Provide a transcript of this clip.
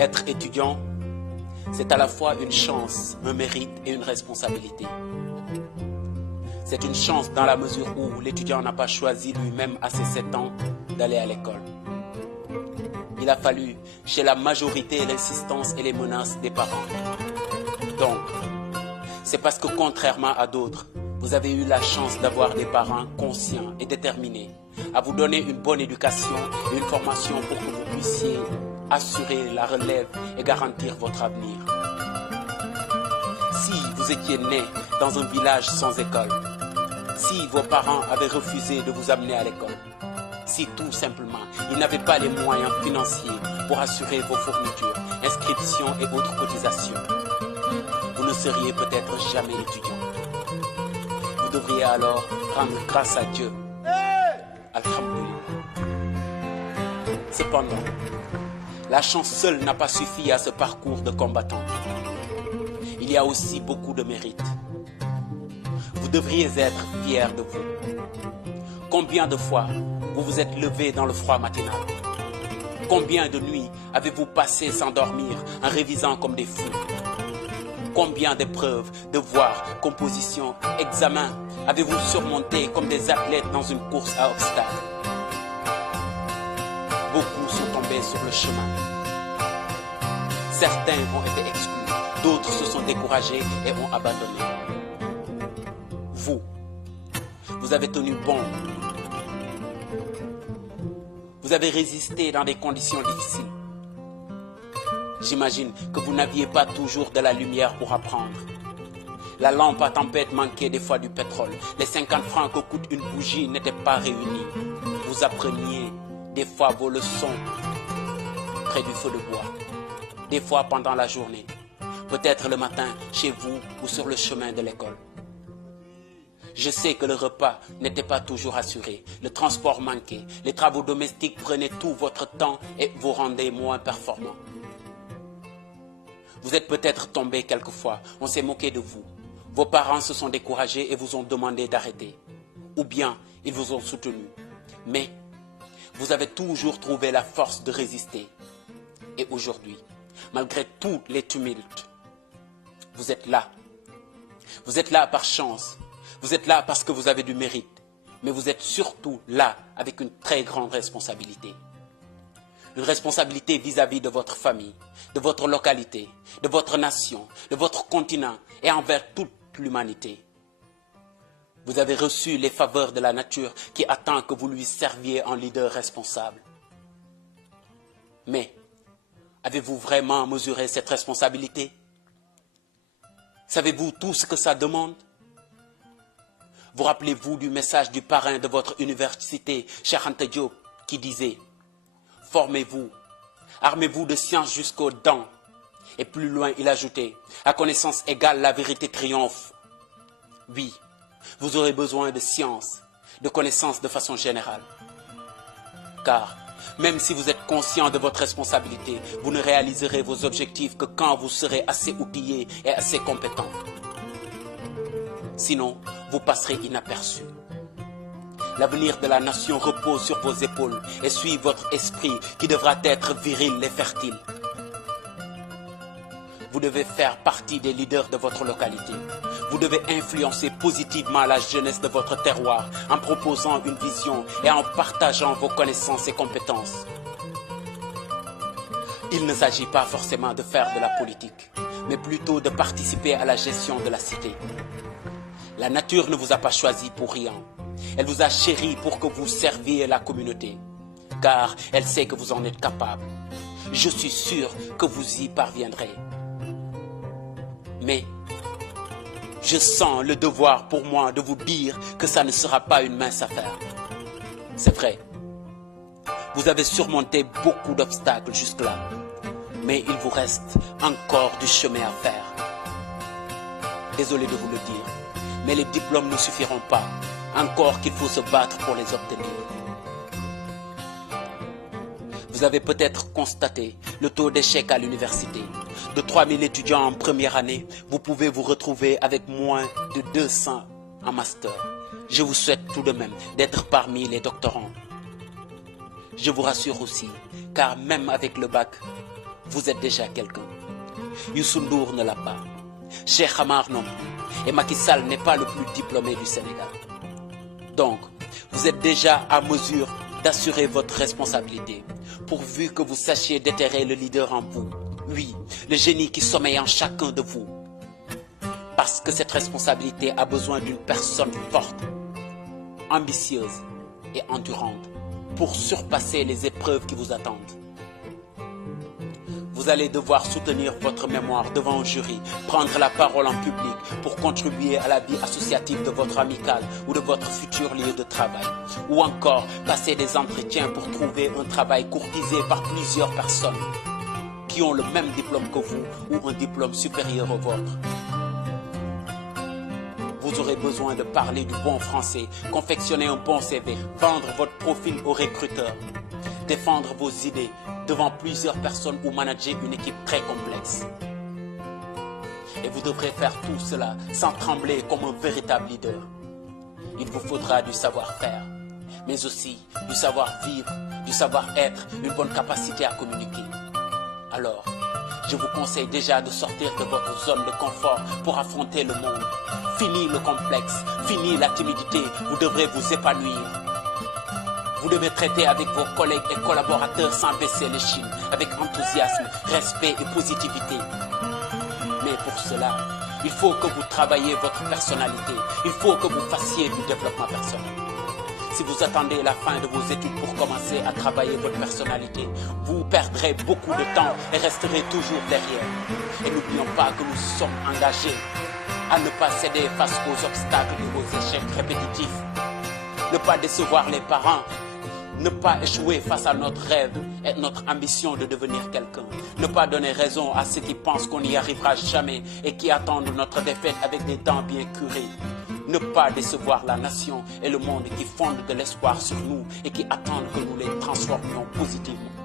Être étudiant, c'est à la fois une chance, un mérite et une responsabilité. C'est une chance dans la mesure où l'étudiant n'a pas choisi lui-même à ses 7 ans d'aller à l'école. Il a fallu, chez la majorité, l'insistance et les menaces des parents. Donc, c'est parce que contrairement à d'autres, vous avez eu la chance d'avoir des parents conscients et déterminés à vous donner une bonne éducation et une formation pour que vous puissiez assurer la relève et garantir votre avenir. Si vous étiez né dans un village sans école, si vos parents avaient refusé de vous amener à l'école, si tout simplement ils n'avaient pas les moyens financiers pour assurer vos fournitures, inscriptions et autres cotisations, vous ne seriez peut-être jamais étudiant. Vous devriez alors rendre grâce à Dieu. Alhamdulillah. Cependant, la chance seule n'a pas suffi à ce parcours de combattant. Il y a aussi beaucoup de mérite. Vous devriez être fiers de vous. Combien de fois vous vous êtes levé dans le froid matinal? Combien de nuits avez-vous passé sans dormir en révisant comme des fous? Combien d'épreuves, devoirs, compositions, examens avez-vous surmonté comme des athlètes dans une course à obstacles? Beaucoup sont tombés sur le chemin. Certains ont été exclus, d'autres se sont découragés et ont abandonné. Vous avez tenu bon. Vous avez résisté dans des conditions difficiles. J'imagine que vous n'aviez pas toujours de la lumière pour apprendre. La lampe à tempête manquait des fois du pétrole. Les 50 francs que coûte une bougie n'étaient pas réunis. Vous appreniez des fois vos leçons près du feu de bois. Des fois pendant la journée. Peut-être le matin chez vous ou sur le chemin de l'école. Je sais que le repas n'était pas toujours assuré, le transport manquait, les travaux domestiques prenaient tout votre temps et vous rendaient moins performants. Vous êtes peut-être tombé quelquefois, on s'est moqué de vous. Vos parents se sont découragés et vous ont demandé d'arrêter. Ou bien, ils vous ont soutenu. Mais, vous avez toujours trouvé la force de résister. Et aujourd'hui, malgré tous les tumultes, vous êtes là. Vous êtes là par chance. Vous êtes là parce que vous avez du mérite. Mais vous êtes surtout là avec une très grande responsabilité. Une responsabilité vis-à-vis de votre famille, de votre localité, de votre nation, de votre continent et envers toute l'humanité. Vous avez reçu les faveurs de la nature qui attend que vous lui serviez en leader responsable. Mais, avez-vous vraiment mesuré cette responsabilité? Savez-vous tout ce que ça demande? Vous rappelez-vous du message du parrain de votre université, Cheikh Anta Diop, qui disait « Formez-vous, armez-vous de science jusqu'aux dents ». Et plus loin, il ajoutait « À connaissance égale, la vérité triomphe ». Oui, vous aurez besoin de science, de connaissances de façon générale. Car, même si vous êtes conscient de votre responsabilité, vous ne réaliserez vos objectifs que quand vous serez assez outillé et assez compétent. Sinon, vous passerez inaperçu. L'avenir de la nation repose sur vos épaules et suit votre esprit qui devra être viril et fertile. Vous devez faire partie des leaders de votre localité. Vous devez influencer positivement la jeunesse de votre terroir en proposant une vision et en partageant vos connaissances et compétences. Il ne s'agit pas forcément de faire de la politique, mais plutôt de participer à la gestion de la cité. La nature ne vous a pas choisi pour rien. Elle vous a chéri pour que vous serviez la communauté. Car elle sait que vous en êtes capable. Je suis sûr que vous y parviendrez. Mais je sens le devoir pour moi de vous dire que ça ne sera pas une mince affaire. C'est vrai. Vous avez surmonté beaucoup d'obstacles jusque-là. Mais il vous reste encore du chemin à faire. Désolé de vous le dire. Mais les diplômes ne suffiront pas, encore qu'il faut se battre pour les obtenir. Vous avez peut-être constaté le taux d'échec à l'université. De 3000 étudiants en première année, vous pouvez vous retrouver avec moins de 200 en master. Je vous souhaite tout de même d'être parmi les doctorants. Je vous rassure aussi, car même avec le bac, vous êtes déjà quelqu'un. Youssou N'Dour ne l'a pas. Cheikh Amar non plus. Et Macky Sall n'est pas le plus diplômé du Sénégal. Donc, vous êtes déjà à mesure d'assurer votre responsabilité, pourvu que vous sachiez déterrer le leader en vous. Oui, le génie qui sommeille en chacun de vous. Parce que cette responsabilité a besoin d'une personne forte, ambitieuse et endurante pour surpasser les épreuves qui vous attendent. Vous allez devoir soutenir votre mémoire devant un jury, prendre la parole en public pour contribuer à la vie associative de votre amicale ou de votre futur lieu de travail. Ou encore passer des entretiens pour trouver un travail courtisé par plusieurs personnes qui ont le même diplôme que vous ou un diplôme supérieur au vôtre. Vous aurez besoin de parler du bon français, confectionner un bon CV, vendre votre profil aux recruteurs, défendre vos idées devant plusieurs personnes ou manager une équipe très complexe. Et vous devrez faire tout cela sans trembler comme un véritable leader. Il vous faudra du savoir-faire, mais aussi du savoir-vivre, du savoir-être, une bonne capacité à communiquer. Alors, je vous conseille déjà de sortir de votre zone de confort pour affronter le monde. Fini le complexe, fini la timidité, vous devrez vous épanouir. Vous devez traiter avec vos collègues et collaborateurs sans baisser l'échine, avec enthousiasme, respect et positivité. Mais pour cela, il faut que vous travailliez votre personnalité. Il faut que vous fassiez du développement personnel. Si vous attendez la fin de vos études pour commencer à travailler votre personnalité, vous perdrez beaucoup de temps et resterez toujours derrière. Et n'oublions pas que nous sommes engagés à ne pas céder face aux obstacles et aux échecs répétitifs. Ne pas décevoir les parents. Ne pas échouer face à notre rêve et notre ambition de devenir quelqu'un. Ne pas donner raison à ceux qui pensent qu'on n'y arrivera jamais et qui attendent notre défaite avec des dents bien curées. Ne pas décevoir la nation et le monde qui fondent de l'espoir sur nous et qui attendent que nous les transformions positivement.